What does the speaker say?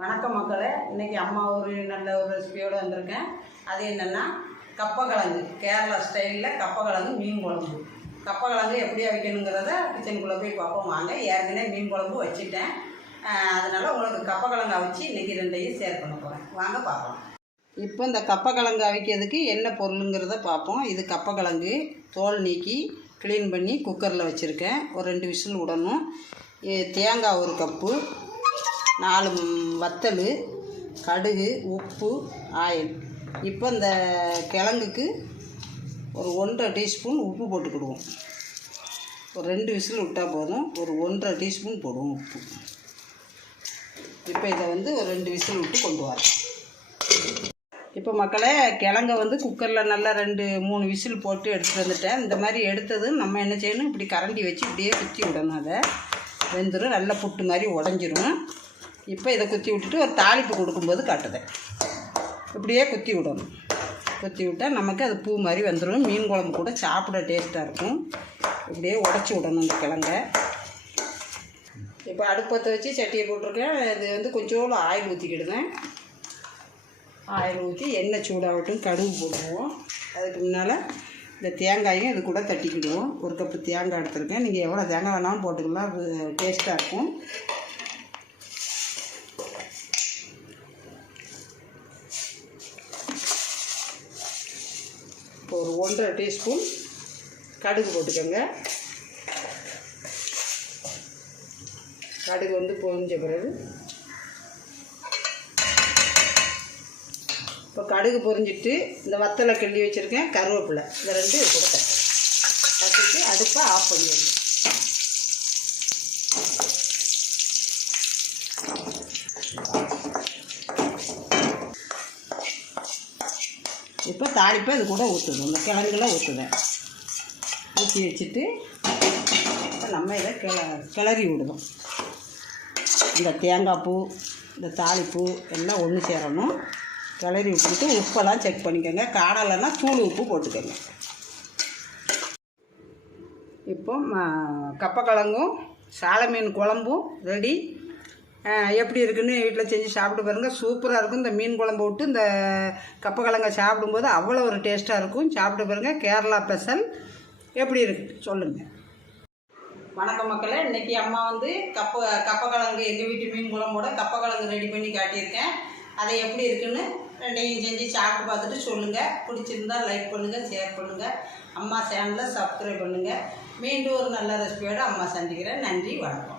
வணக்கம் மக்களை. இன்னைக்கு அம்மா ஒரு நல்ல ஒரு ரெசிபியோடு வந்திருக்கேன். அது என்னென்னா கப்பக்கிழங்கு. கேரளா ஸ்டைலில் கப்பக்கிழங்கு மீன் குழம்பு. கப்பக்கிழங்கு எப்படி வைக்கணுங்கிறத கிச்சனுக்குள்ளே போய் பார்ப்போம். வாங்க ஏற்கனவே மீன் குழம்பு வச்சுட்டேன். அதனால் உங்களுக்கு கப்பக்கிழங்கு அவிச்சு இன்றைக்கி ரெண்டையும் ஷேர் பண்ண போகிறேன் வாங்க பார்க்கலாம் இப்போ இந்த கப்பக்கிழங்கு அவிக்கிறதுக்கு என்ன பொருளுங்கிறத பார்ப்போம். இது கப்பக்கிழங்கு தோல் நீக்கி க்ளீன் பண்ணி குக்கரில் வச்சுருக்கேன். ஒரு ரெண்டு விசில் விடணும். தேங்காய் ஒரு கப்பு. நாலு வத்தல் கடுகு உப்பு ஆயில். இப்போ இந்த கிழங்குக்கு ஒரு ஒன்றரை டீஸ்பூன் உப்பு போட்டுக்கிடுவோம். ஒரு ரெண்டு விசில் விட்டால் போதும். ஒரு ஒன்றரை டீஸ்பூன் போடுவோம் உப்பு. இப்போ இதை வந்து ஒரு ரெண்டு விசில் விட்டு கொண்டு வரோம் இப்போ மக்களே கிழங்க வந்து குக்கரில் நல்லா ரெண்டு மூணு விசில் போட்டு எடுத்துகிட்டு வந்துட்டேன். இந்த மாதிரி எடுத்தது நம்ம என்ன செய்யணும்? இப்படி கரண்டி வச்சு இப்படியே குத்தி விடணும் அதை. வெந்துடும் நல்லா புட்டு மாதிரி உடஞ்சிரும். இப்போ இதை குத்தி விட்டுட்டு ஒரு தாளிப்பு கொடுக்கும்போது காட்டுதேன். இப்படியே குத்தி விடணும். குத்தி விட்டால் நமக்கு அது பூ மாதிரி வந்துடும் மீன் குழம்பு கூட சாப்பிட டேஸ்ட்டாக இருக்கும். இப்படியே உடச்சி விடணும் இந்த கிழங்க. இப்போ அடுப்பத்தை வச்சு சட்டியை போட்டிருக்கேன். இது வந்து கொஞ்சோண்டு ஆயில் ஊற்றிக்கிடுவேன் ஆயில் ஊற்றி எண்ணெய் சூடாகட்டும் கடுகு போடுவோம் அதுக்கு முன்னால் இந்த தேங்காயும் இது கூட தட்டிக்கிடுவோம். ஒரு கப்பு தேங்காய் எடுத்துருக்கேன். நீங்கள் எவ்வளோ தேங்காய் வேணாலும் போட்டுக்கலாம். அது டேஸ்ட்டாக இருக்கும். ஒரு ஒன்றரை டீஸ்பூன் கடுகு போட்டுக்கோங்க. கடுகு வந்து பொரிஞ்ச பிறகு. இப்போ கடுகு பொரிஞ்சிட்டு இந்த வத்தலை கிள்ளி வச்சுருக்கேன் கருவேப்பிலை. இந்த ரெண்டு கொடுத்தேன் கட்டிட்டு அடுப்பை ஆஃப் பண்ணிடுங்க இப்போ தாளிப்பை இது கூட ஊற்றுணும் இந்த கிழங்குல ஊற்றுவேன் ஊற்றி வச்சுட்டு இப்போ நம்ம இதை கிள கிளறி விடுவோம் இந்த தேங்காய் பூ இந்த தாளிப்பூ எல்லாம் ஒன்று சேரணும். கிளறி விட்டுட்டு உப்பெல்லாம் செக் பண்ணிக்கோங்க. காடலைன்னா தூள் உப்பு போட்டுக்கோங்க. இப்போ ம- கப்பக்கிழங்கும் சால மீன் குழம்பும் ரெடி எப்படி இருக்குன்னு வீட்டில் செஞ்சு சாப்பிட்டு பாருங்கள் சூப்பராக இருக்கும். இந்த மீன் குழம்பு விட்டு இந்த கப்பக்கிழங்க சாப்பிடும்போது அவ்வளோ ஒரு டேஸ்ட்டாக இருக்கும். சாப்பிட்டு பாருங்கள் கேரளா ஸ்பெஷல். எப்படி இருக்குது சொல்லுங்கள் வணக்கம் மக்களை. இன்னைக்கு அம்மா வந்து கப்ப கப்பக்கிழங்கு எங்கள் வீட்டு மீன் குழம்போட கப்பக்கிழங்கு ரெடி பண்ணி காட்டியிருக்கேன். அதை எப்படி இருக்குன்னு ரெண்டையும் செஞ்சு சாப்பிட்டு பார்த்துட்டு சொல்லுங்கள் பிடிச்சிருந்தா லைக் பண்ணுங்கள் ஷேர் பண்ணுங்கள் அம்மா சேனலை சப்ஸ்கிரைப் பண்ணுங்கள் மீண்டும் ஒரு நல்ல ரெசிபியோடு அம்மா சந்திக்கிறேன். நன்றி வணக்கம்.